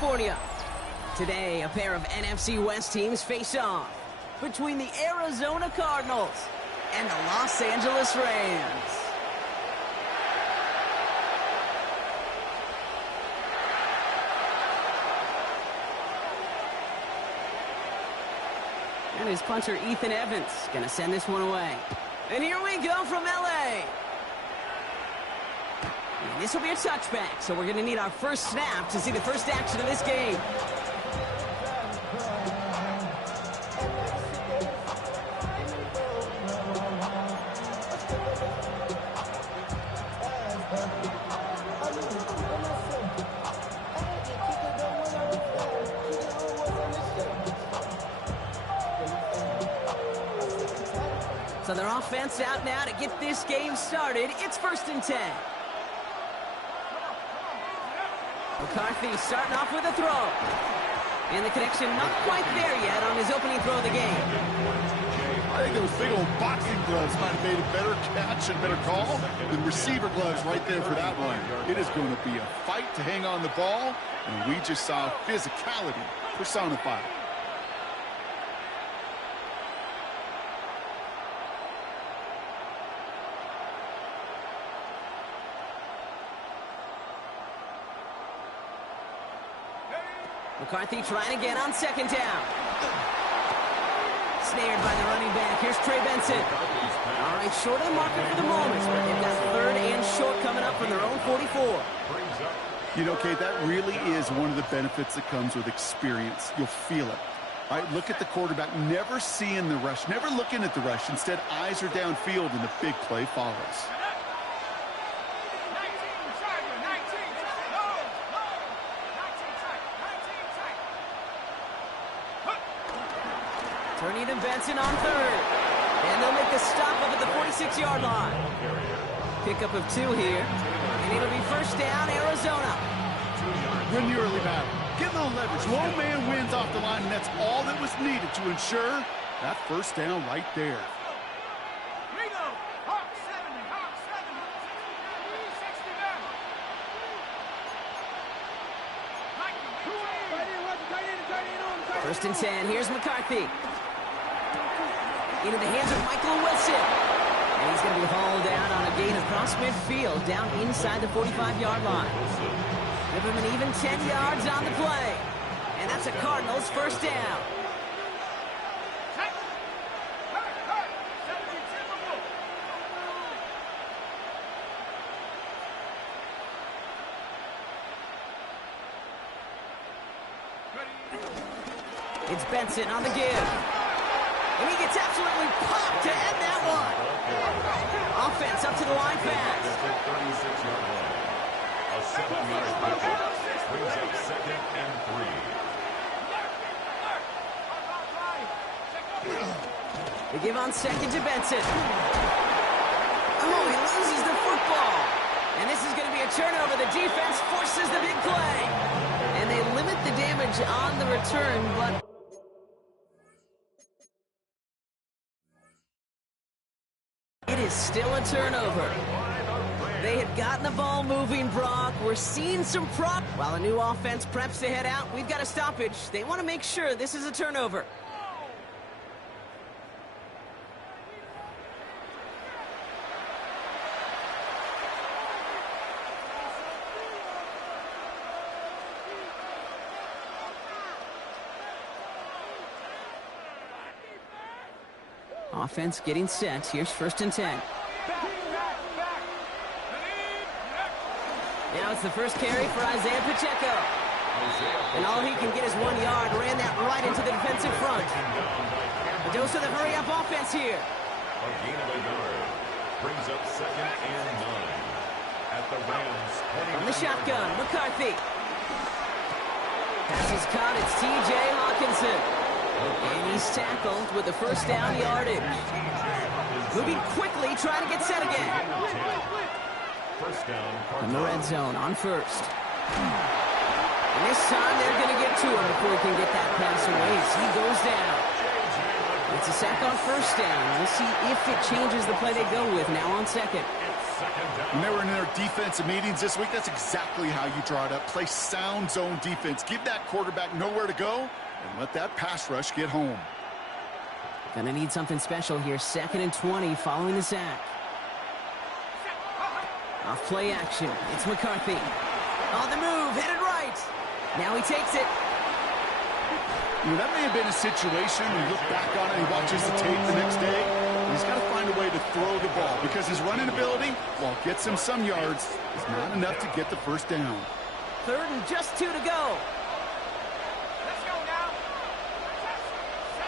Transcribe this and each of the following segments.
California. Today, a pair of NFC West teams face off between the Arizona Cardinals and the Los Angeles Rams. And his punter, Ethan Evans, going to send this one away. And here we go from L.A. And this will be a touchback, so we're going to need our first snap to see the first action of this game. So their offense out now to get this game started. It's 1st and 10. McCarthy starting off with a throw. And the connection not quite there yet on his opening throw of the game. I think those big old boxing gloves might have made a better catch and better call than receiver gloves right there for that one. It is going to be a fight to hang on the ball, and we just saw physicality personified. McCarthy trying again on 2nd down. Snared by the running back. Here's Trey Benson. All right, short of the marker for the moment, but they've got 3rd and short coming up from their own 44. You know, Kate, that really is one of the benefits that comes with experience. You'll feel it. All right, look at the quarterback, never seeing the rush, never looking at the rush. Instead, eyes are downfield, and the big play follows. Turning to Benson on 3rd. And they'll make the stop up at the 46-yard line. Pickup of 2 here. And it'll be 1st down, Arizona. Win the early battle. Get a little leverage. Low man wins off the line, and that's all that was needed to ensure that 1st down right there. First and 10. Here's McCarthy. Into the hands of Michael Wilson. And he's going to be hauled down on a gain across midfield, down inside the 45-yard line. Give him an even 10 yards on the play. And that's a Cardinals 1st down. It's Benson on the give. And he gets absolutely popped to end that one. Offense up to the line fast. A 7-yard pickup brings up 2nd and 3. They give on 2nd to Benson. Oh, he loses the football. And this is going to be a turnover. The defense forces the big play. And they limit the damage on the return, but it is still a turnover. They had gotten the ball moving, Brock. We're seeing some prop. While a new offense preps to head out, we've got a stoppage. They want to make sure this is a turnover. Offense getting set. Here's 1st and 10. Now it's the first carry for Isaiah Pacheco. And all he can get is 1 yard. Ran that right into the defensive front. A dose of the hurry-up offense here. A gain of a yard brings up 2nd and 9 at the Rams. From the shotgun, McCarthy. Pass is caught. It's T.J. Hawkinson. And he's tackled with the 1st down yardage. Moving quickly, trying to get set again. First down. In the red zone on 1st. And this time they're going to get to him before he can get that pass away as he goes down. It's a sack on 1st down. We'll see if it changes the play they go with now on 2nd. When they were in their defensive meetings this week, that's exactly how you draw it up. Play sound zone defense. Give that quarterback nowhere to go and let that pass rush get home. Gonna need something special here. 2nd and 20 following the sack. Off play action. It's McCarthy. On the move, headed right. Now he takes it. You know, that may have been a situation when you look back on it and he watches the tape the next day. He's got to find a way to throw the ball because his running ability, while it gets him some yards, is not enough to get the first down. 3rd and just 2 to go. Let's go now.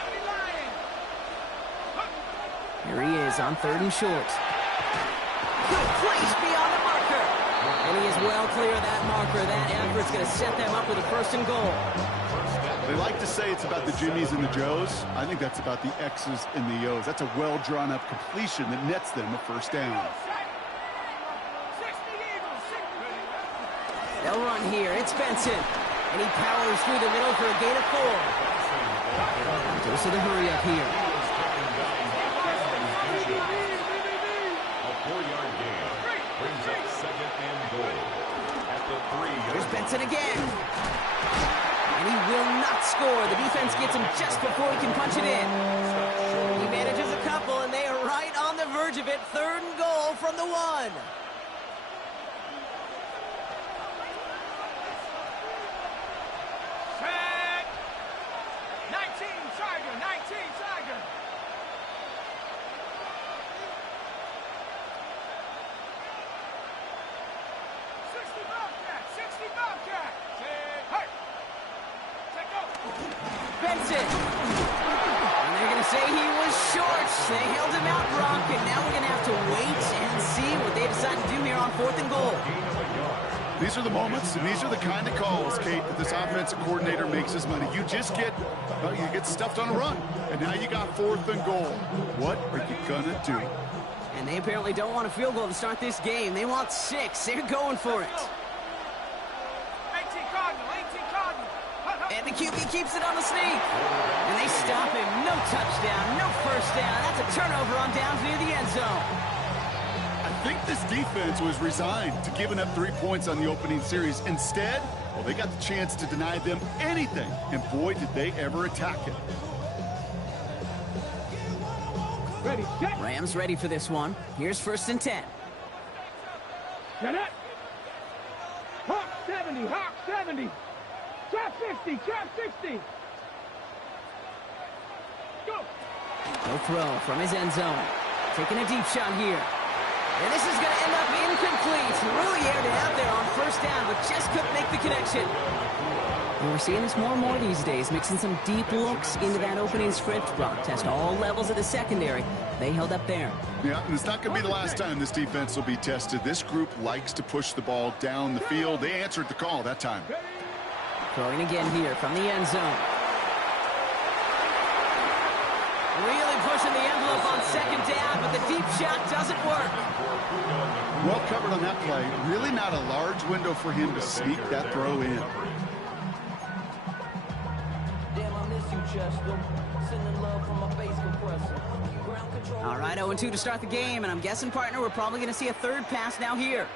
70 Lions. Here he is on 3rd and short. Good place beyond the marker. And he is well clear of that marker. That effort's going to set them up with a 1st and goal. They like to say it's about the Jimmies and the Joes. I think that's about the X's and the O's. That's a well-drawn-up completion that nets them a 1st down. They'll run here. It's Benson. And he powers through the middle for a gain of 4. Goes to the hurry up here. A 4-yard gain brings up 2nd and goal at the 3-yard. There's Benson again. And he will not score. The defense gets him just before he can punch it in. He manages a couple, and they are right on the verge of it. 3rd and goal from the 1. Set. 19 Tiger. 19 Tiger. Benson. And they're going to say he was short. They held him out, Brock, and now we're going to have to wait and see what they decide to do here on 4th and goal. These are the moments, and these are the kind of calls, Kate, that this offensive coordinator makes his money. You just get, you get stuffed on a run, and now you got 4th and goal. What are you going to do? And they apparently don't want a field goal to start this game. They want 6. They're going for it. 18 Cardinal. 18 Cardinal. And the QB keeps it on the sneak. And they stop him. No touchdown, no 1st down. That's a turnover on downs near the end zone. I think this defense was resigned to giving up 3 points on the opening series. Instead, well, they got the chance to deny them anything. And boy, did they ever attack it. Ready, set. Rams ready for this one. Here's 1st and 10. Get it. Hawk 70. Hawk 70. Trap 60. Trap 60. Go. No throw from his end zone. Taking a deep shot here. And this is going to end up incomplete. Really aired it out there on 1st down, but just couldn't make the connection. And we're seeing this more and more these days, mixing some deep looks into that opening script. Brock test all levels of the secondary. They held up there. Yeah, and it's not going to be the last time this defense will be tested. This group likes to push the ball down the field. They answered the call that time. Throwing again here from the end zone. Really pushing the envelope on 2nd down, but the deep shot doesn't work. Well covered on that play. Really not a large window for him to sneak that throw in. Damn, I miss you, Chester. Sending love from my face compressor. Ground control. All right, 0-2 to start the game, and I'm guessing, partner, we're probably going to see a 3rd pass now here.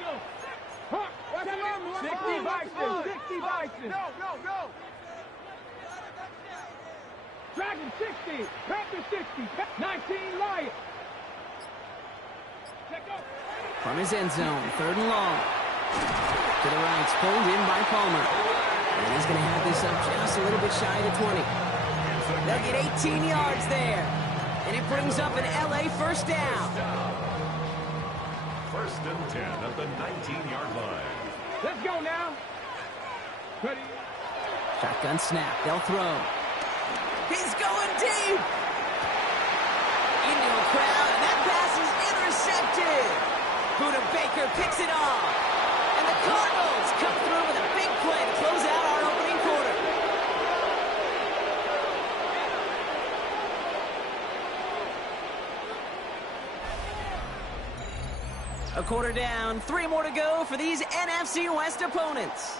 Hawk. 60 Bison. 60 Bison. Go, go, go. Dragon 60. Panther 60. 19 Lions. From his end zone, 3rd and long. To the right, pulled in by Palmer. And he's going to have this up just a little bit shy of the 20. They'll get 18 yards there. And it brings up an LA 1st down. 1st and 10 at the 19-yard line. Let's go now. Ready. Shotgun snap. They'll throw. He's going deep. Into a crowd, and that pass is intercepted. Buda Baker picks it off. And the Cardinals come through with a big play to close out our opening quarter. A quarter down, 3 more to go for these NFC West opponents.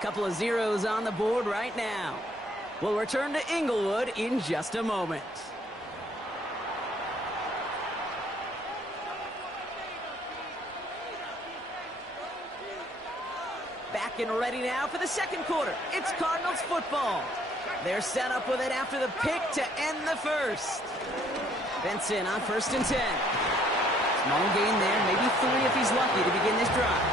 Couple of zeros on the board right now. We'll return to Inglewood in just a moment. Getting ready now for the second quarter. It's Cardinals football. They're set up with it after the pick to end the first. Benson on 1st and 10. Small gain there, maybe 3 if he's lucky to begin this drive.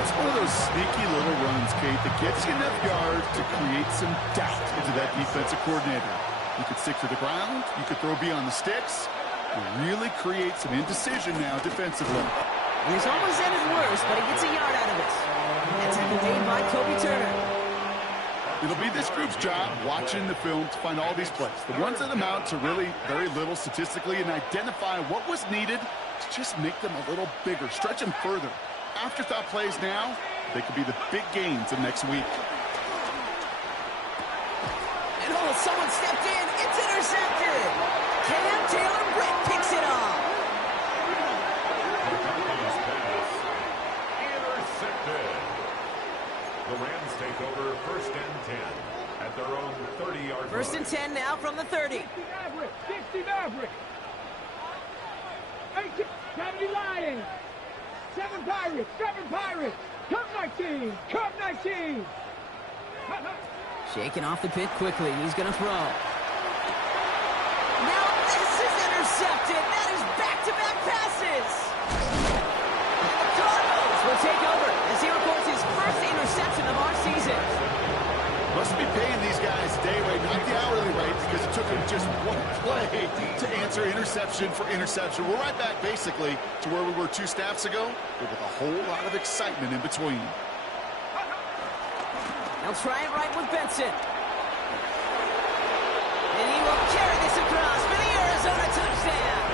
It's one of those sneaky little runs, Kate, that gets you enough yards to create some doubt into that defensive coordinator. You could stick to the ground, you could throw beyond the sticks, and really create some indecision now defensively. And he's almost at his worst, but he gets a yard out of it. That's made by Kobe Turner. It'll be this group's job watching the film to find all these plays. The ones that amount to really very little statistically and identify what was needed to just make them a little bigger, stretch them further. Afterthought plays now, they could be the big gains of next week. And someone stepped in. It's intercepted. Cam Taylor-Britt picks it off. Intercepted. The Rams take over 1st and 10 at their own 30-yard line. 1st and 10 now from the 30. 60 Maverick. 70 Lions. 7 Pirates. 7 Pirates. Cup 19. Cup 19. Shaking off the pit quickly. He's going to throw. Now this is intercepted. That is back-to-back passes. And the Cardinals will take over as he records his first interception of our season. Must be paying these guys day rate, not the hourly rate, because it took them just one play to answer interception for interception. We're right back, basically, to where we were 2 snaps ago, but with a whole lot of excitement in between. They'll try it right with Benson. And he will carry this across for the Arizona touchdown.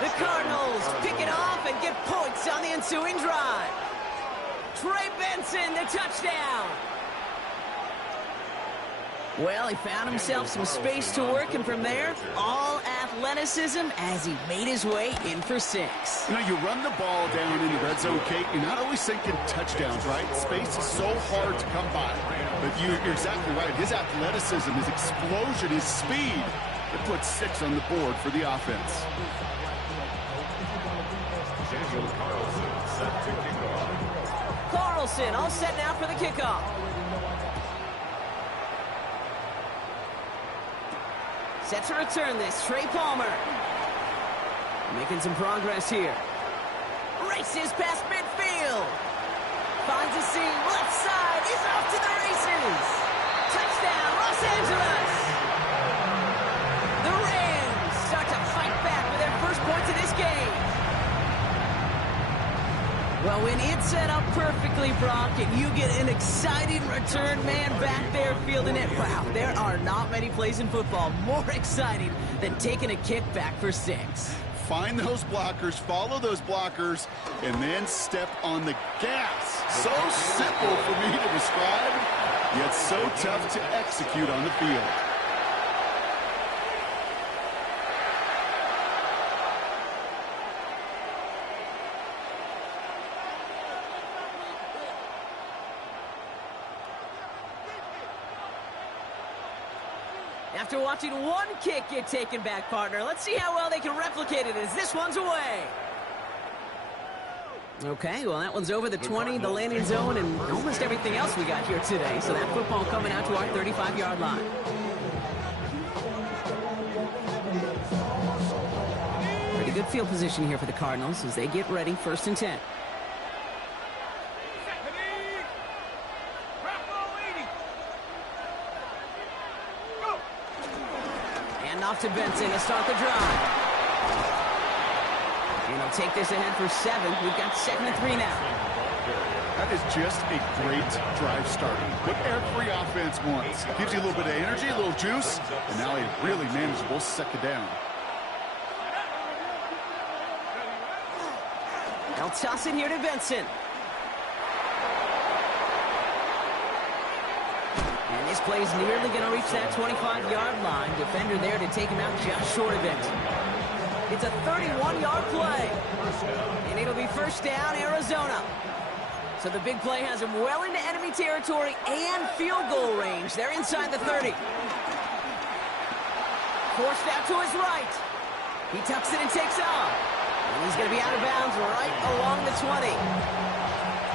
The Cardinals pick it off and get points on the ensuing drive. Trey Benson, the touchdown. Well, he found himself some space to work, and from there, all athleticism as he made his way in for 6. You know, you run the ball down in the red zone, Kate, you're not always thinking touchdowns, right? Space is so hard to come by. But you're exactly right. His athleticism, his explosion, his speed, it puts 6 on the board for the offense. Daniel Carlson set to kick off. Carlson all set now for the kickoff. Set to return this, Trey Palmer. Making some progress here. Races past midfield. Finds a seam, left side, is off to the races. Touchdown, Los Angeles. The Rams start to fight back with their first points of this game. Well, when it's set up perfectly, Brock, and you get an exciting return man back there fielding it, wow, there are not many plays in football more exciting than taking a kick back for 6. Find those blockers, follow those blockers, and then step on the gas. So simple for me to describe, yet so tough to execute on the field. After watching one kick get taken back, partner, let's see how well they can replicate it as this one's away. Okay, well, that one's over the 20, the landing zone, and almost everything else we got here today. So that football coming out to our 35-yard line. Pretty good field position here for the Cardinals as they get ready, 1st and 10. Off to Benson to start the drive. And he'll take this ahead for 7. We've got 2nd and 3 now. That is just a great drive starter. What every offense wants. Gives you a little bit of energy, a little juice, and now a really manageable 2nd down. They'll toss it here to Benson. And this play is nearly going to reach that 25-yard line. Defender there to take him out just short of it. It's a 31-yard play. And it'll be 1st down, Arizona. So the big play has him well into enemy territory and field goal range. They're inside the 30. Forced out to his right. He tucks it and takes off. And he's going to be out of bounds right along the 20.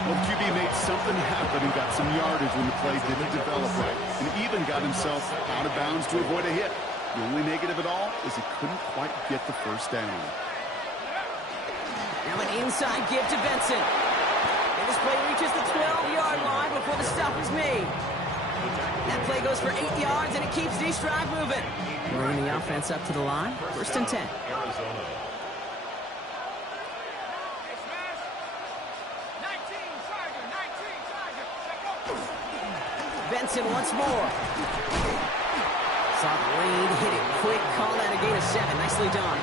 Well, the QB made something happen and got some yardage when the play didn't develop right, and even got himself out of bounds to avoid a hit. The only negative at all is he couldn't quite get the first down. Now an inside give to Benson. And this play reaches the 12-yard line before the stop is made. That play goes for 8 yards, and it keeps these drive moving. Bringing the offense up to the line. 1st and 10. Arizona. Benson once more. Saw the lane, hit it quick, call that a gain of 7. Nicely done.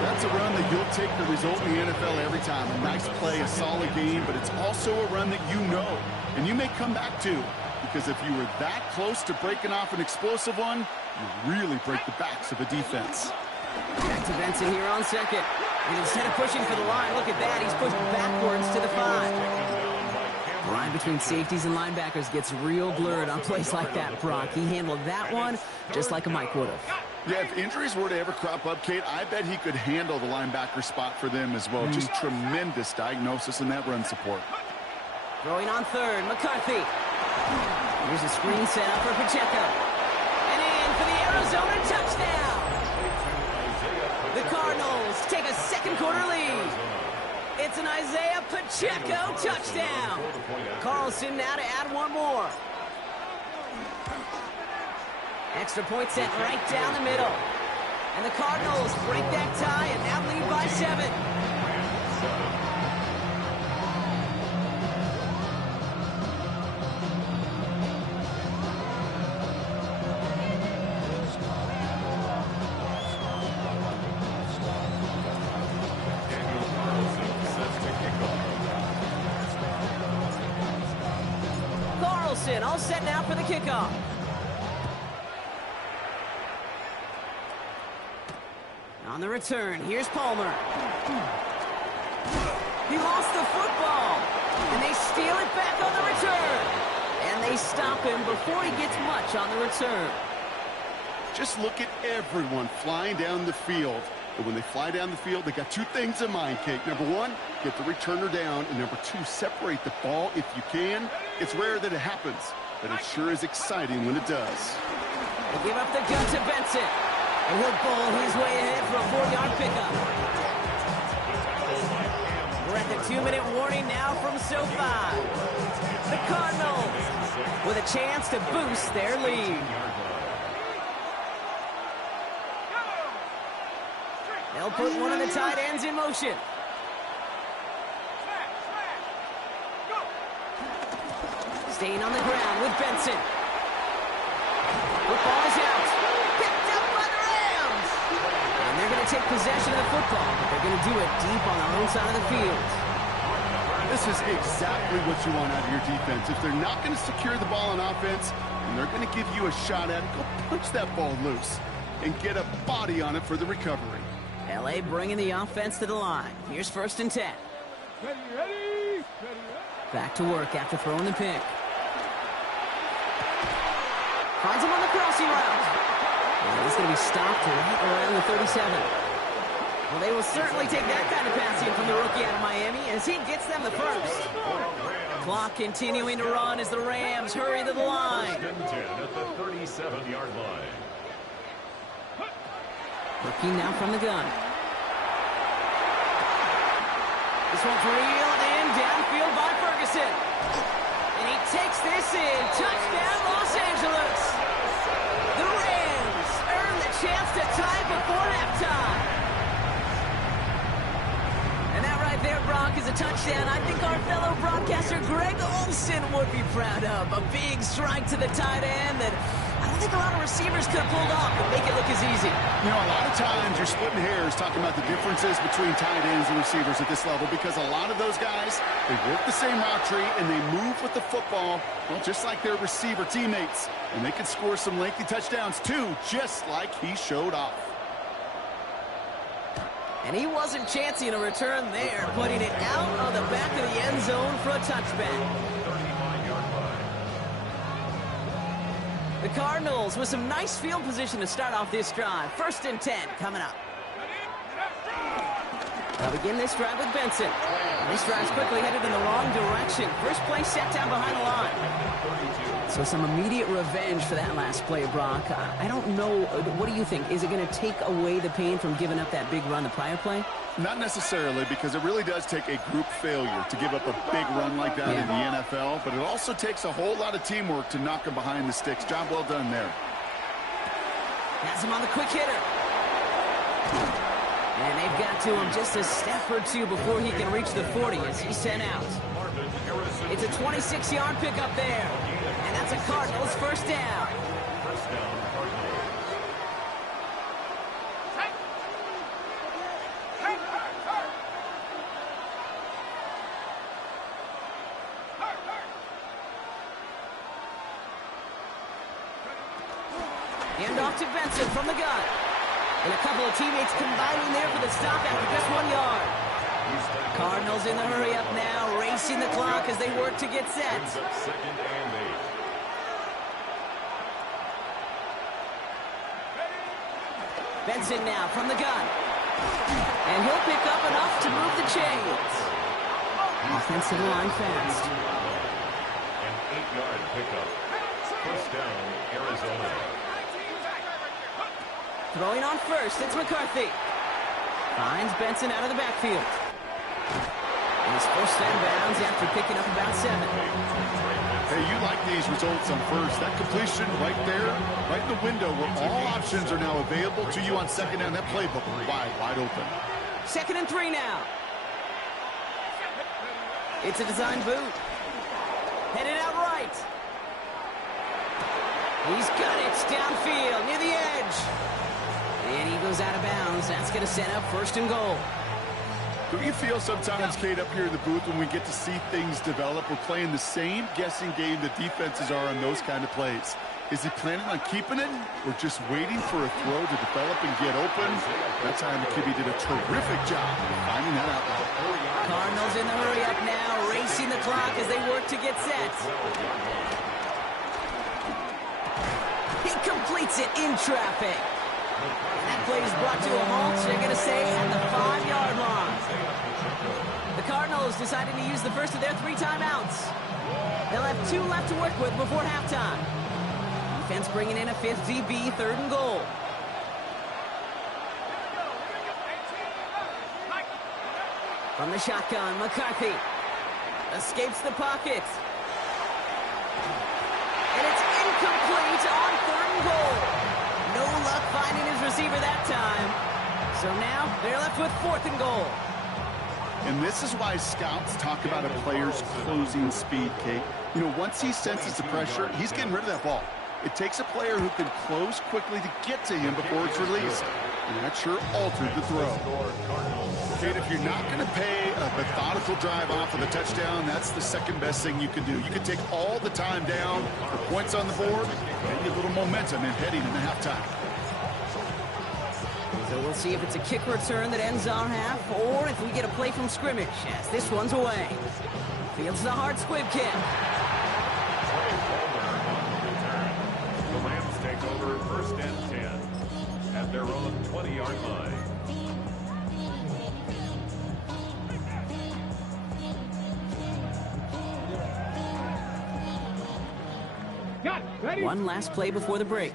That's a run that you'll take the result in the NFL every time. A nice play, a solid game, but it's also a run that you know, and you may come back to, because if you were that close to breaking off an explosive one, you really break the backs of a defense. Back to Benson here on 2nd. And instead of pushing for the line, look at that, he's pushed backwards to the 5. The line between safeties and linebackers gets real blurred on plays like that, Brock. He handled that one just like a Mike would have. Yeah, if injuries were to ever crop up, Kate, I bet he could handle the linebacker spot for them as well. Just tremendous diagnosis in that run support. Throwing on 3rd, McCarthy. Here's a screen set up for Pacheco. And in for the Arizona touchdown. The Cardinals take a 2nd quarter lead. It's an Isaiah Pacheco touchdown. Carlson now to add one more. Extra point set right down the middle. And the Cardinals break that tie and now lead by 7. Carlson all set now for the kickoff. On the return, here's Palmer. He lost the football, and they steal it back on the return. And they stop him before he gets much on the return. Just look at everyone flying down the field. And when they fly down the field, they got 2 things in mind, Kate. Number 1, get the returner down. And number 2, separate the ball if you can. It's rare that it happens, but it sure is exciting when it does. They give up the gun to Benson. And he'll bowl his way ahead for a 4-yard pickup. We're at the 2-minute warning now from SoFi. The Cardinals with a chance to boost their lead. They'll put one of the tight ends in motion. Staying on the ground with Benson. Football is out. Picked up by the Rams. And they're going to take possession of the football, but they're going to do it deep on their own side of the field. This is exactly what you want out of your defense. If they're not going to secure the ball on offense, and they're going to give you a shot at it, go punch that ball loose and get a body on it for the recovery. L.A. bringing the offense to the line. Here's 1st and 10. Ready. Back to work after throwing the pick. Finds him on the crossing route. And he's going to be stopped right around the 37. Well, they will certainly take that kind of passing from the rookie out of Miami as he gets them the first. Clock continuing to run as the Rams hurry to the line. 10 at the 37-yard line. Looking now from the gun. This one's reeled in downfield by Ferguson. And he takes this in. Touchdown, Los Angeles. The Rams earn the chance to tie before halftime. And that right there, Brock, is a touchdown I think our fellow broadcaster Greg Olsen would be proud of. A big strike to the tight end that I don't think a lot of receivers could have pulled off and make it look as easy. You know, a lot of times you're splitting hairs talking about the differences between tight ends and receivers at this level because a lot of those guys, they work the same route tree and they move with the football, well, just like their receiver teammates. And they can score some lengthy touchdowns too, just like he showed off. And he wasn't chancing a return there, putting it out on the back of the end zone for a touchback. The Cardinals with some nice field position to start off this drive. 1st and 10 coming up. They'll begin this drive with Benson. This drive's quickly headed in the wrong direction. First play set down behind the line. So some immediate revenge for that last play, Brock. I don't know. What do you think? Is it going to take away the pain from giving up that big run the prior play? Not necessarily, because it really does take a group failure to give up a big run like that in the NFL, but it also takes a whole lot of teamwork to knock him behind the sticks. Job well done there. Has him on the quick hitter. And they've got to him just a step or two before he can reach the 40 as he's sent out. It's a 26-yard pickup there. And that's a Cardinals first down. Hand off to Benson from the gun. And a couple of teammates combining there for the stop after just 1 yard. Cardinals in the hurry up now, racing the clock as they work to get set. Second and 8. Benson now from the gun. And he'll pick up enough to move the chains. Offensive line fast. An 8-yard pickup. First down, Arizona. Throwing on first, it's McCarthy. Finds Benson out of the backfield. And his first set of bounds after picking up about 7. Hey, you like these results on first. That completion right there, right in the window where all options are now available to you on second down. That playbook wide open. 2nd and 3 now. It's a design boot. Headed out right. He's got it downfield near the edge. And he goes out of bounds. That's going to set up 1st and goal. Don't you feel sometimes, Kate, up here in the booth when we get to see things develop, we're playing the same guessing game the defenses are on those kind of plays? Is he planning on keeping it or just waiting for a throw to develop and get open? That time McKibbe did a terrific job of finding that out. Cardinals in the hurry up now, racing the clock as they work to get set. He completes it in traffic. And that play is brought to a halt, they're going to say, at the 5-yard line. The Cardinals decided to use the first of their 3 timeouts. They'll have 2 left to work with before halftime. Defense bringing in a 5th DB, 3rd and goal. From the shotgun, McCarthy escapes the pocket. And it's incomplete on 3rd and goal. No luck finding his receiver that time. So now they're left with 4th and goal. And this is why scouts talk about a player's closing speed, Kate. You know, once he senses the pressure, he's getting rid of that ball. It takes a player who can close quickly to get to him before it's released. And that sure altered the throw. Kate, if you're not going to pay a methodical drive off of the touchdown, that's the second best thing you can do. You can take all the time down, the points on the board, and get a little momentum in heading into halftime. So we'll see if it's a kick return that ends our half, or if we get a play from scrimmage, as this one's away. Fields the hard squib kick. The Rams take over 1st and 10 at their own 20-yard line. Got it. Ready? One last play before the break.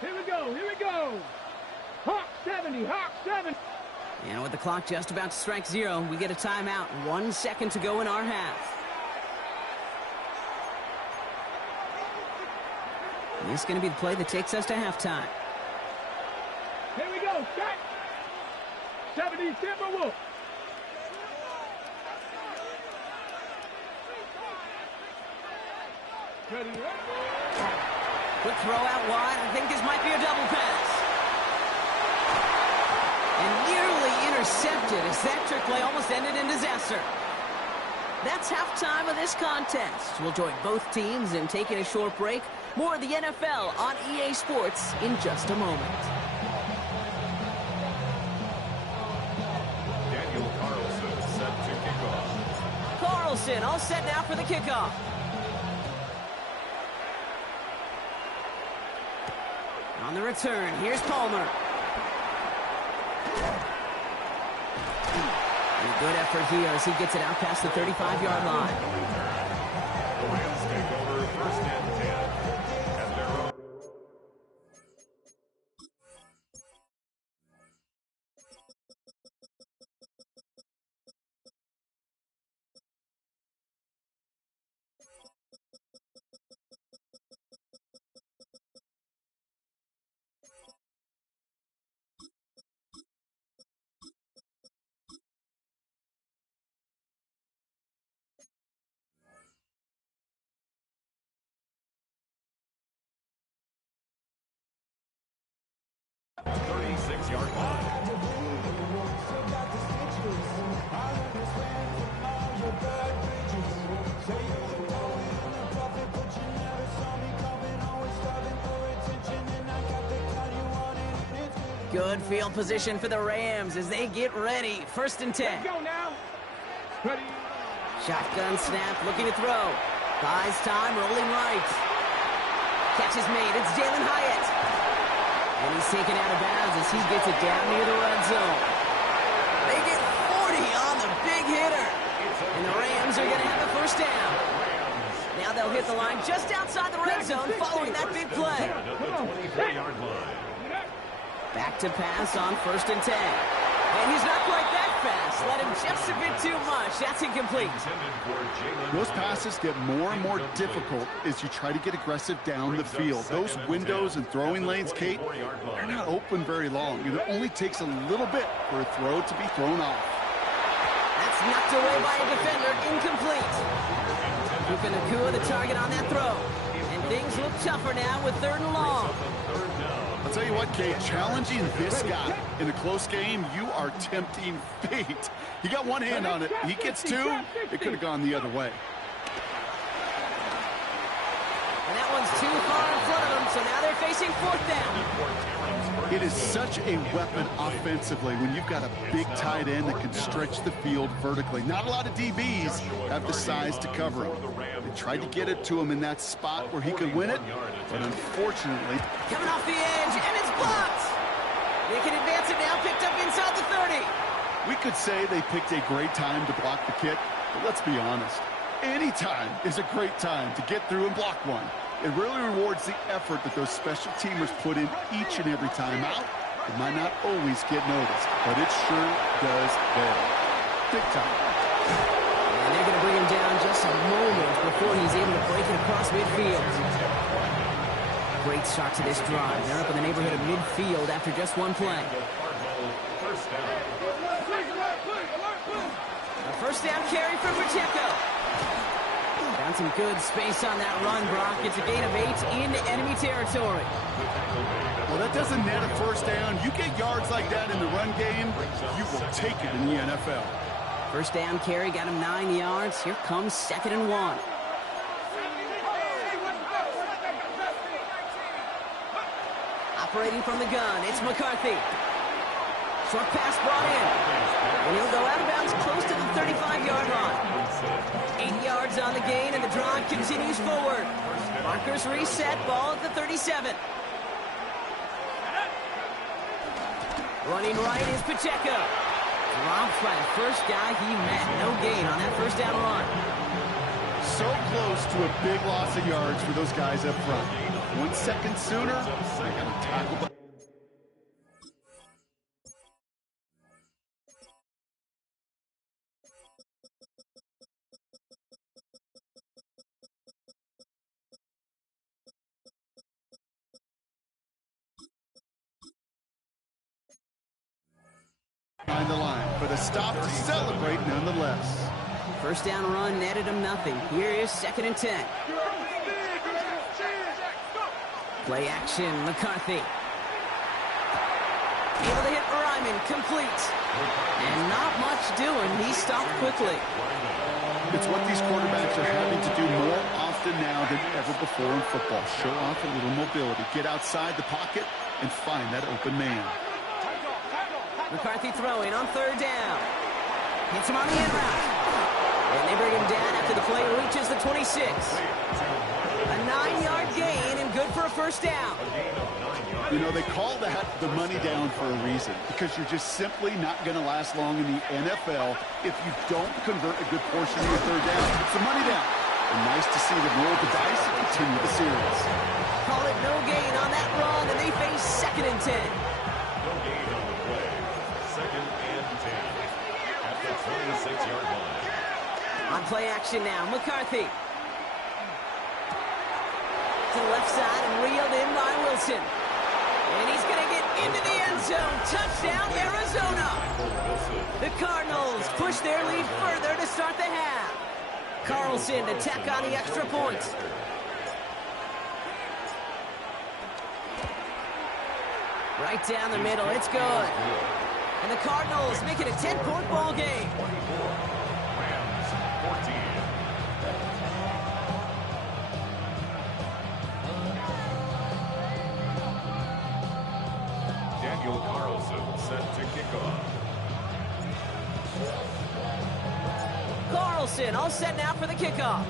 Here we go. Here we go. Hawk 70. Hawk 70. And with the clock just about to strike 0, we get a timeout. 1 second to go in our half. And this is going to be the play that takes us to halftime. Here we go. Set. 70 Timberwolves. Ready? Quick throw out wide. I think this might be a double pass. And nearly intercepted as that trick play almost ended in disaster. That's halftime of this contest. We'll join both teams in taking a short break. More of the NFL on EA Sports in just a moment. Daniel Carlson set to kick off. Carlson all set now for the kickoff. On the return, here's Palmer. And a good effort here as he gets it out past the 35-yard line. The Rams take over first and 10 at their own. Yard line. Good field position for the Rams as they get ready. First and 10. Go now. Ready. Shotgun snap, looking to throw. Buys time, rolling right. Catch is made. It's Jalen Hyatt. And he's taken out of bounds as he gets it down near the red zone. They get 40 on the big hitter. And the Rams are going to have a first down. Now they'll hit the line just outside the red zone following that big play. At the 24-yard line. Back to pass on first and 10. And he's not quite that fast. Let him just a bit too much. That's incomplete. Those passes get more and more difficult as you try to get aggressive down the field. Those windows and throwing lanes, Kate, they're not open very long. It only takes a little bit for a throw to be thrown off. That's knocked away by a defender. Incomplete. Puka Nacua the target on that throw. And things look tougher now with 3rd and long. I'll tell you what, Kate, challenging this guy in a close game, you are tempting fate. He got one hand on it. He gets two. It could have gone the other way. And that one's too far in front of them, so now they're facing 4th down. It is such a weapon offensively when you've got a big tight end that can stretch the field vertically. Not a lot of DBs have the size to cover him. They tried to get it to him in that spot where he could win it, but unfortunately... Coming off the edge, and it's blocked! They can advance it now, picked up inside the 30. We could say they picked a great time to block the kick, but let's be honest. Any time is a great time to get through and block one. It really rewards the effort that those special teamers put in each and every time out. It might not always get noticed, but it sure does there. Big time. And they're going to bring him down just a moment before he's able to break it across midfield. Great start to this drive. They're up in the neighborhood of midfield after just one play. A first down carry for Pacheco. Found some good space on that run, Brock. It's a gain of 8 into enemy territory. Well, that doesn't net a first down. You get yards like that in the run game, you will take it in the NFL. First down carry got him 9 yards. Here comes 2nd and 1. Operating from the gun, it's McCarthy. Short pass brought in. And he'll go out of bounds close to the 35-yard line. 8 yards on the gain, and the drive continues forward. Markers reset, ball at the 37. Running right is Pacheco. Dropped by the first guy he met. No gain on that first down run. So close to a big loss of yards for those guys up front. 1 second sooner, they got to tackle the... behind the line, but a stop to celebrate nonetheless. First down run netted him nothing. Here is 2nd and 10. Play action, McCarthy. Able to hit Ryman, complete. And not much doing. He stopped quickly. It's what these quarterbacks are having to do more often now than ever before in football. Show off a little mobility. Get outside the pocket and find that open man. McCarthy throwing on 3rd down. Hits him on the end route. And they bring him down after the play reaches the 26. A 9-yard gain and good for a first down. You know, they call that the money down for a reason, because you're just simply not going to last long in the NFL if you don't convert a good portion of your third down. It's the money down. And nice to see them roll the dice and continue the series. Call it no gain on that run, and they face 2nd and 10. No gain on the play. 2nd and 10 at the 26-yard line. On play action now, McCarthy. To the left side and reeled in by Wilson. And he's going to get into the end zone. Touchdown, Arizona. The Cardinals push their lead further to start the half. Carlson to tack on the extra point. Right down the middle, it's good. And the Cardinals make it a 10-point ball game. 24, Rams 14. Daniel Carlson set to kick off. Carlson all set now for the kickoff.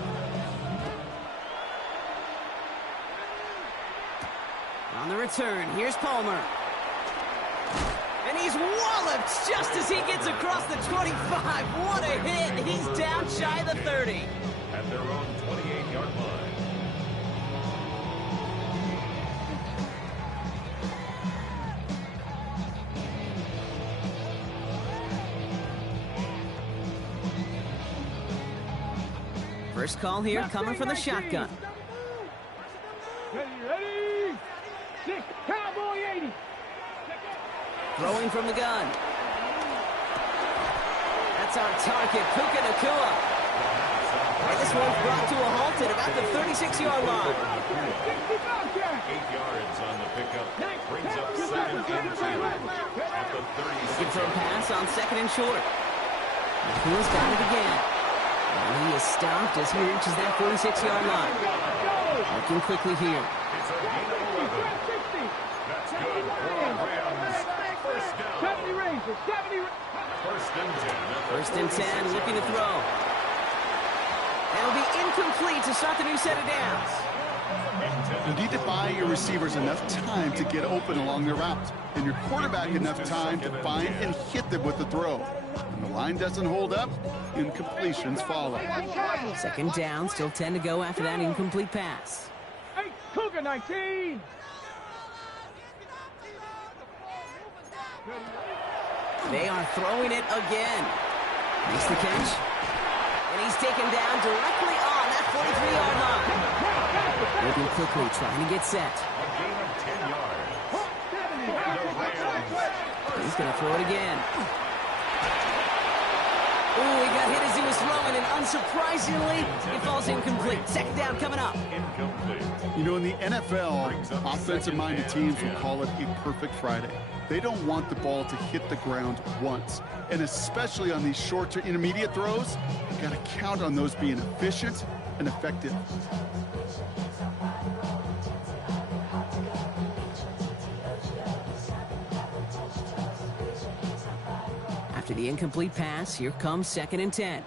On the return, here's Palmer. And he's walloped just as he gets across the 25. What a hit. He's down shy of the 30. At their own 28-yard line. First call here coming from the shotgun. Ready. 6, Cowboy 80. Throwing from the gun. That's our target, Puka Nacua. And this one's brought to a halt at about the 36-yard line. 8 yards on the pickup. Brings up 2nd and 2 at the 36. Looking for a pass on 2nd and short. Nacua's got it again. And he is stopped as he reaches that 46-yard line. Looking quickly here. It's a gain of 11. That's good for the Rams. First down. 70 Rangers, 70 First and 10. First and 10, looking to throw. That'll be incomplete to start the new set of downs. You need to buy your receivers enough time to get open along their route, and your quarterback enough time to find and hit them with the throw. When the line doesn't hold up, incompletions follow. 2nd down, still 10 to go after that incomplete pass. 8, Cougar 19. They are throwing it again. Makes the catch. And he's taken down directly on that 43-yard line. Moving quickly, trying to get set. A gain of 10 yards. He's going to throw it again. Ooh, he got hit as he was throwing, and unsurprisingly, it falls incomplete. 2nd down coming up. Incomplete. You know, in the NFL, offensive-minded teams will call it a perfect Friday. They don't want the ball to hit the ground once. And especially on these short to intermediate throws, you got to count on those being efficient and effective. After the incomplete pass, here comes 2nd and 10.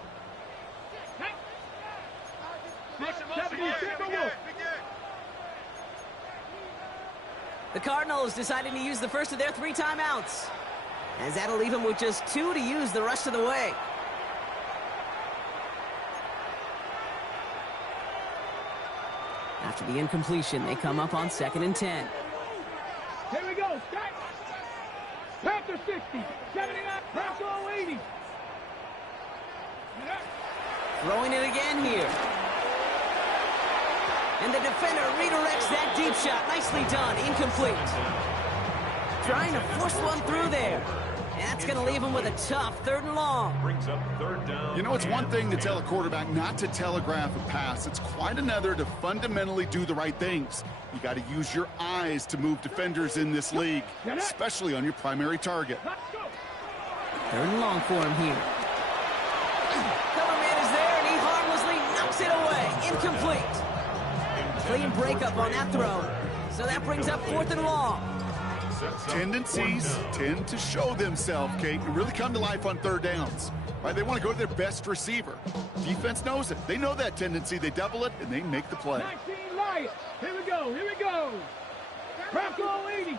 The Cardinals deciding to use the first of their 3 timeouts, as that'll leave them with just 2 to use the rest of the way. After the incompletion, they come up on 2nd and 10. Here we go. Start. Panther 60, 79, Bronco 80. Throwing it again here. And the defender redirects that deep shot. Nicely done. Incomplete. Trying to force one through there. And that's going to leave him with a tough 3rd and long. Brings up 3rd down. You know, it's one thing to tell a quarterback not to telegraph a pass. It's quite another to fundamentally do the right things. You got to use your eyes to move defenders in this league, especially on your primary target. 3rd and long for him here. Cover man is there, and he harmlessly knocks it away. Incomplete. Clean breakup on that throw. So that brings up 4th and long. Tendencies tend to show themselves, Kate, and really come to life on 3rd downs. Right? They want to go to their best receiver. Defense knows it. They know that tendency. They double it, and they make the play. 19 Lions. quiet. Here we go. Here we go. Bronco 80.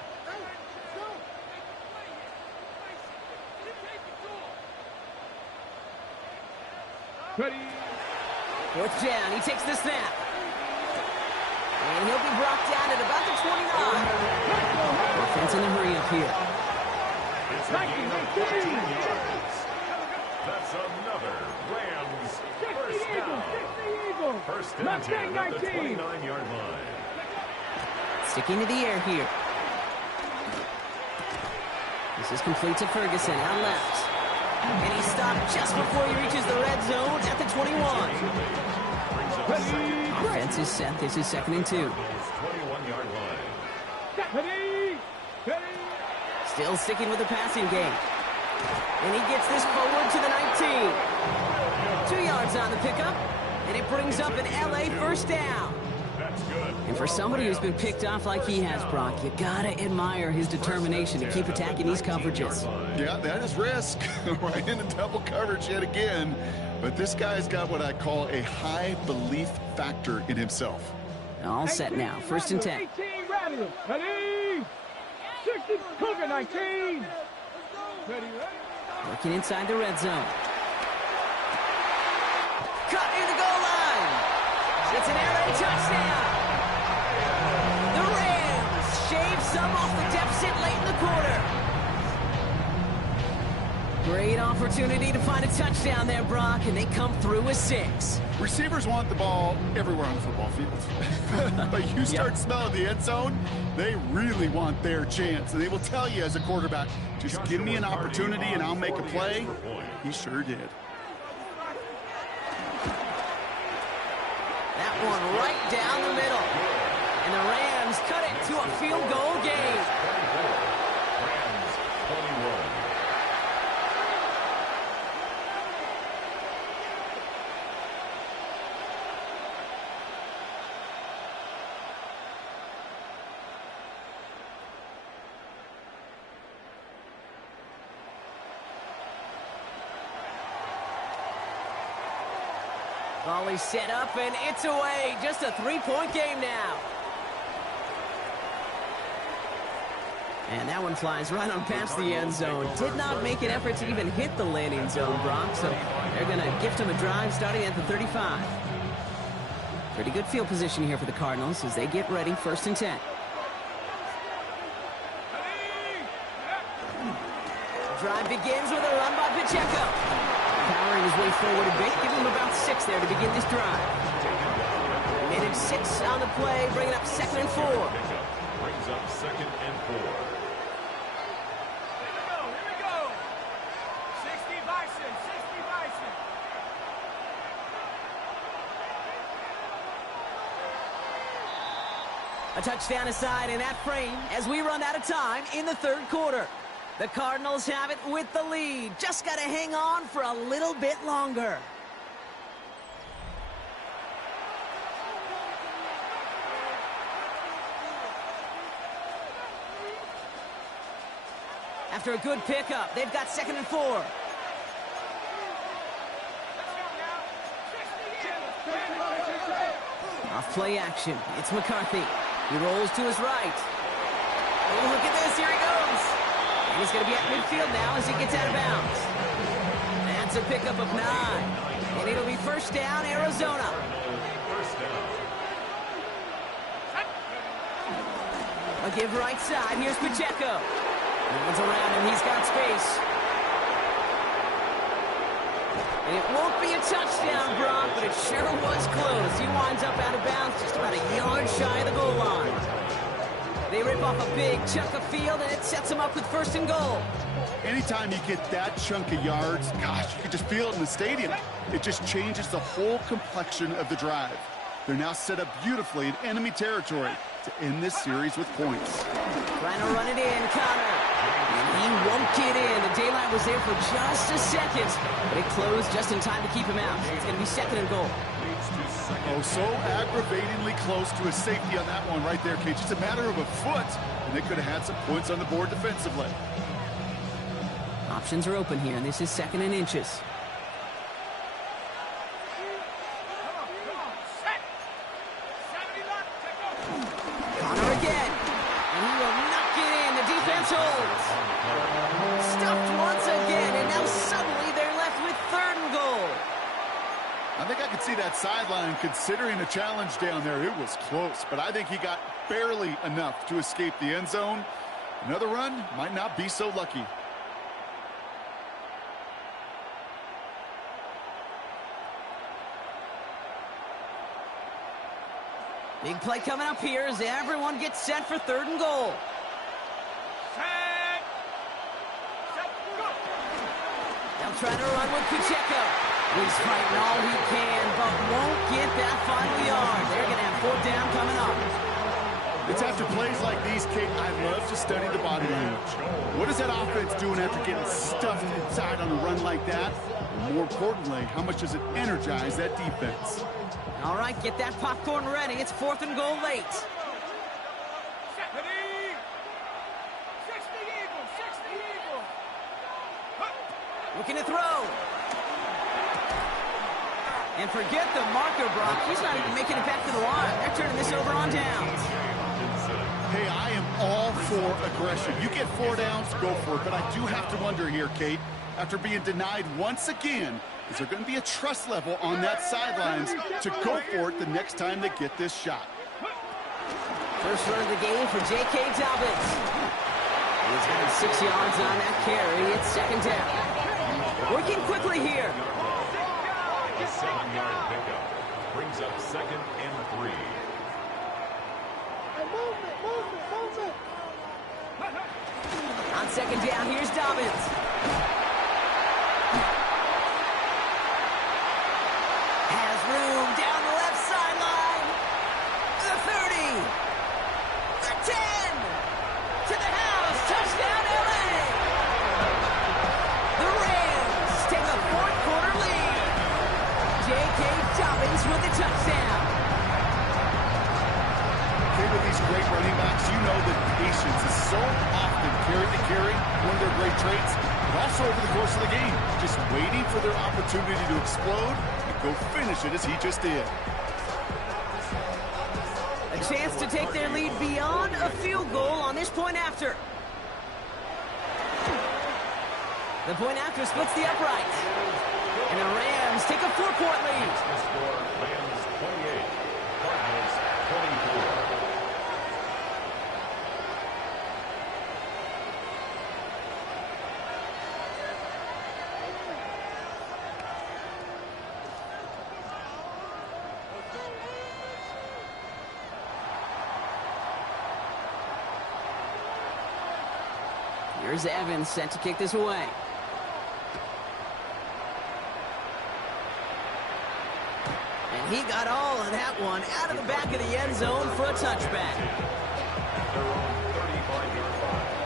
Ready. Fourth down. He takes the snap. And he'll be brought down at about the 29. Offense in a hurry up here. It's a gain of 14 yards. That's another Rams first down. First and 10 at the 29-yard line. Sticking to the air here. This is complete to Ferguson, out left. And he stopped just before he reaches the red zone at the 21. Offense is set. This is 2nd and 2. 21-yard line. Ready. Ready. Still sticking with the passing game. And he gets this forward to the 19. 2 yards on the pickup. And it brings up an LA first down. That's good. And for somebody who's been picked off like he has, Brock, you gotta admire his determination to keep attacking these coverages. Yeah, that is risk. Right into double coverage yet again. But this guy's got what I call a high belief factor in himself. All set now. 1st and 10. 18 Rattler. Ready. 60 Cougar 19. Ready, ready. Working inside the red zone. Cut near the goal line. It's an air raid touchdown. The Rams shave some off the deficit late in the quarter. Great opportunity to find a touchdown there, Brock, and they come through with 6. Receivers want the ball everywhere on the football field. But you start smelling the end zone, they really want their chance. And they will tell you as a quarterback, just give me an opportunity and I'll make a play. He sure did. That one right down the middle. And the Rams cut it to a field goal game. Rams 21. Volley set up, and it's away. Just a 3-point game now. And that one flies right on past the end zone. Did not make an effort to even hit the landing zone, Brock, so they're going to gift him a drive starting at the 35. Pretty good field position here for the Cardinals as they get ready. 1st and 10. Drive begins with a run by Pacheco. Powering his way forward a bit, giving him about 6 there to begin this drive. Made it 6 on the play, bringing up 2nd and 4. Brings up 2nd and 4. Here we go. 60 Bison, 60 Bison. A touchdown aside in that frame as we run out of time in the 3rd quarter. The Cardinals have it with the lead. Just got to hang on for a little bit longer. After a good pickup, they've got 2nd and 4. Off play action. It's McCarthy. He rolls to his right. Oh, look at this. Here he goes. And he's going to be at midfield now as he gets out of bounds. That's a pickup of 9. And it'll be 1st down, Arizona. A give right side. Here's Pacheco. Moves around him. He's got space. And it won't be a touchdown, Brock, but it sure was close. He winds up out of bounds just about a yard shy of the goal line. They rip off a big chunk of field, and it sets them up with 1st and goal. Anytime you get that chunk of yards, gosh, you can just feel it in the stadium. It just changes the whole complexion of the drive. They're now set up beautifully in enemy territory to end this series with points. Trying to run it in, Connor. And he won't get in. The daylight was there for just a second, but it closed just in time to keep him out. It's going to be 2nd and goal. Oh, so aggravatingly close to a safety on that one right there, Kate. Just a matter of a foot, and they could have had some points on the board defensively. Options are open here, and this is 2nd and inches. Come on, set. 70 left, check could see that sideline considering a challenge down there. It was close, but I think he got barely enough to escape the end zone. Another run might not be so lucky. Big play coming up here as everyone gets set for 3rd and goal. They'll try to run with Pacheco. He's fighting all he can, but won't get that final yard. They're going to have 4th down coming up. It's after plays like these, Kate, I love to study the body language. What is that offense doing after getting stuffed inside on a run like that? And more importantly, how much does it energize that defense? All right, get that popcorn ready. It's 4th and goal late. Looking to throw. And forget the marker, Brock. He's not even making it back to the line. They're turning this over on downs. Hey, I am all for aggression. You get 4 downs, go for it. But I do have to wonder here, Kate, after being denied once again, is there going to be a trust level on that sidelines to go for it the next time they get this shot? First run of the game for J.K. Dobbins. He's got 6 yards on that carry. It's 2nd down. Working quickly here. A 7-yard pickup brings up 2nd and 3. Movement. On 2nd down, here's Dobbins. Has room down the left sideline. The 30. The 10. To the house. Touchdown, LA. The Rams take a 4th quarter lead. J.K. Dobbins with the touchdown. With these great running backs, you know that patience is so often carry to carry, one of their great traits, but also over the course of the game, just waiting for their opportunity to explode and go finish it as he just did. A chance to take their lead beyond a field goal on this point after. The point after splits the upright. And the Rams take a 4-point lead. The score, Rams 28, Cardinals 24. Here's Evans set to kick this away. And he got all of that one out of the back of the end zone for a touchback. Their own 35-yard line.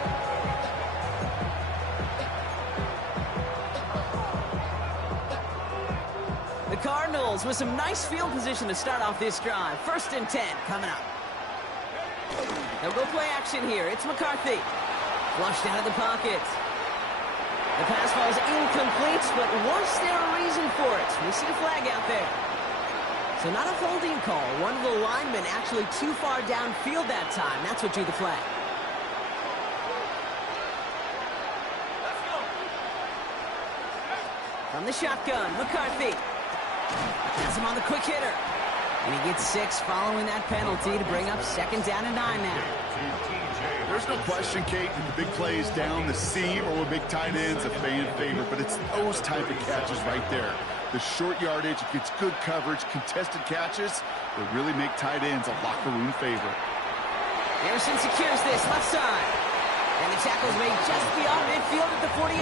The Cardinals with some nice field position to start off this drive. 1st and 10 coming up. They'll go play action here. It's McCarthy. Flushed out of the pocket. The pass falls incomplete, but was there a reason for it? We see a flag out there. So not a holding call. One of the linemen actually too far downfield that time. That's what drew the flag. From the shotgun, McCarthy. Has him on the quick hitter. And he gets 6 following that penalty to bring up 2nd down and 9 now. There's no question, Kate, that the big plays down the seam or with big tight ends a fan favorite, but it's those type of catches right there. The short yardage, gets good coverage, contested catches that really make tight ends a locker room favorite. Harrison secures this left side. And the tackle's made just beyond midfield at the 48.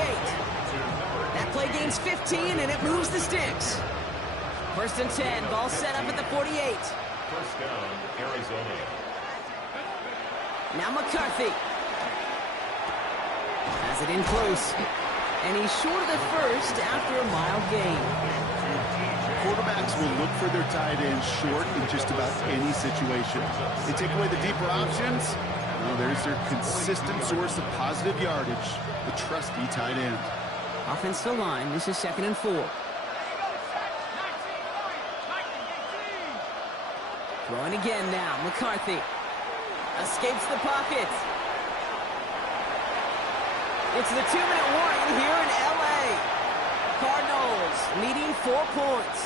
That play gains 15 and it moves the sticks. 1st and 10, ball set up at the 48. 1st down, Arizona. Now McCarthy. Has it in close. And he's short of the 1st after a mild gain. Quarterbacks will look for their tight ends short in just about any situation. They take away the deeper options. Well, there's their consistent source of positive yardage, the trusty tight end. Offensive line, this is 2nd and 4. Throwing again now, McCarthy. Escapes the pocket. It's the 2-minute warning here in L.A. Cardinals leading 4 points.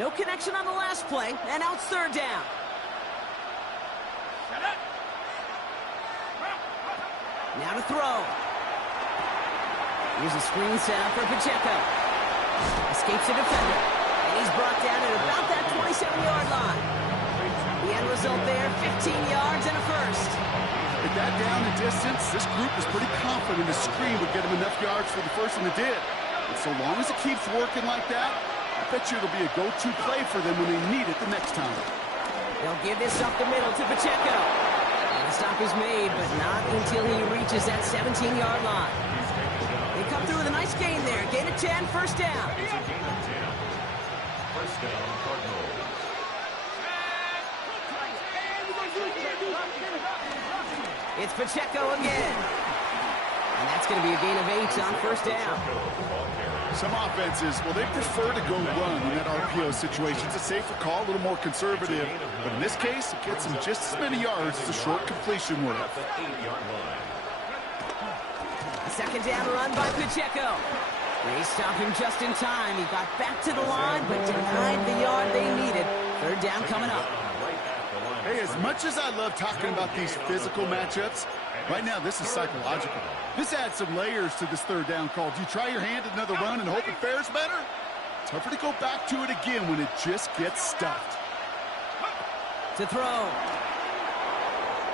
No connection on the last play, and now it's third down. Now to throw. Here's a screen setup for Pacheco. Escapes a defender, and he's brought down at about that 27-yard line. The end result there, 15 yards and a first. With that down and distance, this group was pretty confident the screen would get him enough yards for the first, and it did. And so long as it keeps working like that, I bet you it'll be a go-to play for them when they need it the next time. They'll give this up the middle to Pacheco. And the stop is made, but not until he reaches that 17-yard line. They come through with a nice gain there. Gain of 10, first down. It's a gain of 10. First down, Cardinals. It's Pacheco again. And that's going to be a gain of 8 on first down. Some offenses, well, they prefer to go run in that RPO situation. It's a safer call, a little more conservative. But in this case, it gets him just as many yards as a short completion would have. A second down run by Pacheco. They stop him just in time. He got back to the line, but denied the yard they needed. Third down coming up. Hey, as much as I love talking about these physical matchups, right now this is psychological. This adds some layers to this third down call. Do you try your hand at another run and hope it fares better? Tougher to go back to it again when it just gets stuffed. To throw.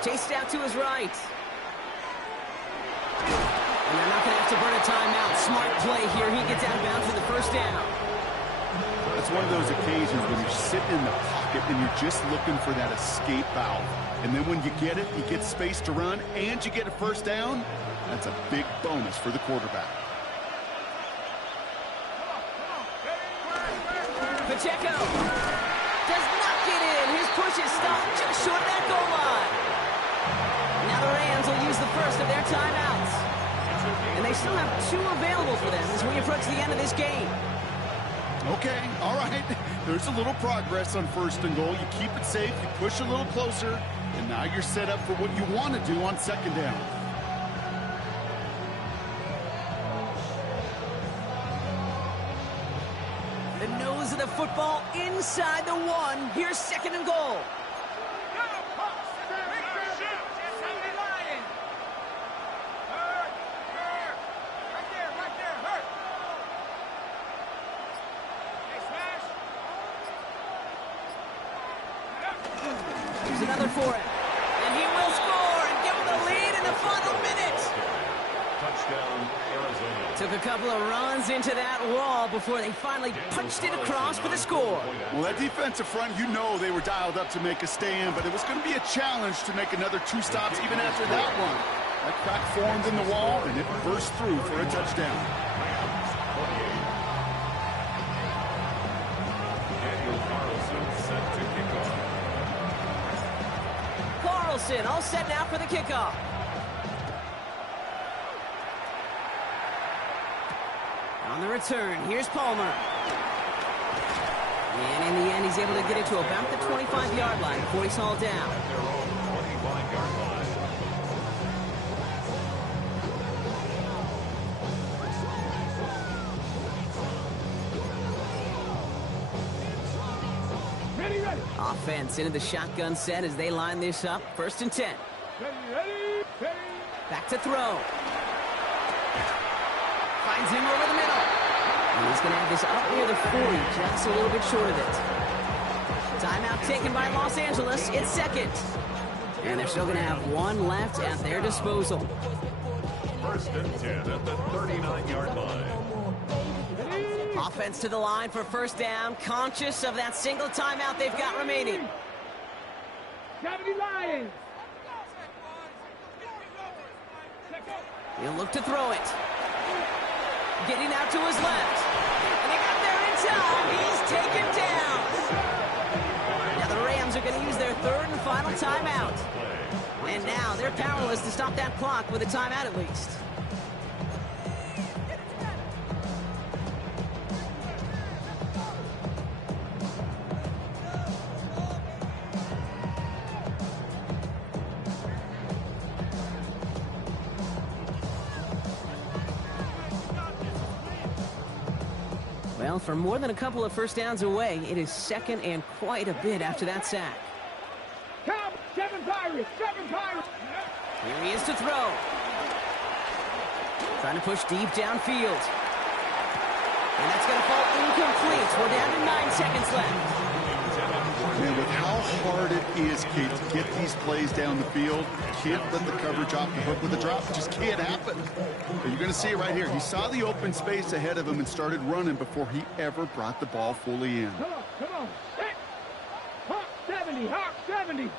Chased out to his right. And they're not going to have to burn a timeout. Smart play here. He gets out of bounds for the first down. It's one of those occasions when you're sitting in the pocket and you're just looking for that escape valve. And then when you get it, you get space to run, and you get a first down. That's a big bonus for the quarterback. Pacheco does not get in. His push is stopped just short of that goal line. Now the Rams will use the first of their timeouts. And they still have 2 available for them as we approach the end of this game. Okay, all right. There's a little progress on first and goal. You keep it safe, you push a little closer, and now you're set up for what you want to do on second down. The nose of the football inside the 1. Here's second and goal. Here's another for him. And he will score and give them the lead in the final minute. Touchdown, Arizona. Took a couple of runs into that wall before they finally punched it across for the score. Well, that defensive front, you know they were dialed up to make a stand, but it was going to be a challenge to make another 2 stops even after that one. That crack formed in the wall, and it burst through for a touchdown. Daniel Carlson set to kick off. Carlson all set now for the kickoff. On the return, here's Palmer. And in the end, he's able to get it to about the 25-yard line before he's hauled down. At their own 25-yard line. Ready, ready. Offense into the shotgun set as they line this up. First and 10. Ready. Back to throw. Finds him over the middle. And he's going to have this up near the 40, just a little bit short of it. Timeout taken by Los Angeles. It's second. And they're still going to have 1 left at their disposal. First and 10 at the 39-yard line. Offense to the line for first down, conscious of that single timeout they've got remaining. 70 Lions. He'll look to throw it. Getting out to his left. And he got there in time. He's taken down. Now the Rams are going to use their third and final timeout. And now they're powerless to stop that clock with a timeout at least. Well, Well, for more than a couple of first downs away, it is second and quite a bit after that sack. Come, 7 Pirates, 7 Pirates. Here he is to throw. Trying to push deep downfield. And that's going to fall incomplete. We're down to 9 seconds left. Man, with how hard it is, Kate, to get these plays down the field, you can't let the coverage off the hook with a drop. It just can't happen. But you're going to see it right here. He saw the open space ahead of him and started running before he ever brought the ball fully in. Come on. Hey. Hawk 70, Hawk 70.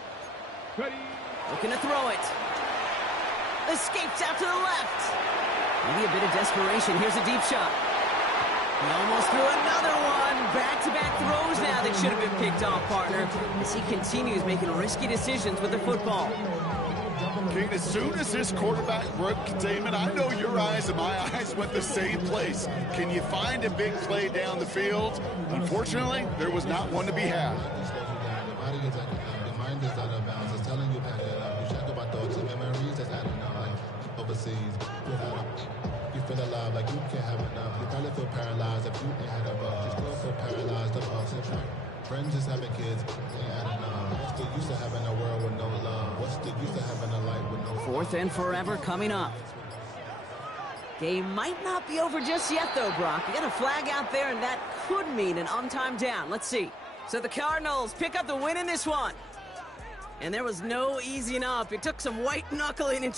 Ready. Looking to throw it. Escapes out to the left. Maybe a bit of desperation. Here's a deep shot. He almost threw another one. Back-to-back throws now that should have been picked off, partner, as he continues making risky decisions with the football. King, as soon as this quarterback broke containment, I know your eyes and my eyes went the same place. Can you find a big play down the field? Unfortunately, there was not one to be had. Your mind is out of bounds. It's telling you pack it up. You check about thoughts and memories that's adding up. Like overseas, you feel alive like you can't have enough. You probably feel paralyzed if you ain't had a buzz. You still feel paralyzed of us. Friends is having kids, ain't adding up. What's the use of having a world with no love? What's the use of having a life with no Fourth and forever coming up. Game might not be over just yet, though, Brock. You got a flag out there, and that could mean an on-time down. Let's see. So the Cardinals pick up the win in this one. And there was no easing up. It took some white knuckling until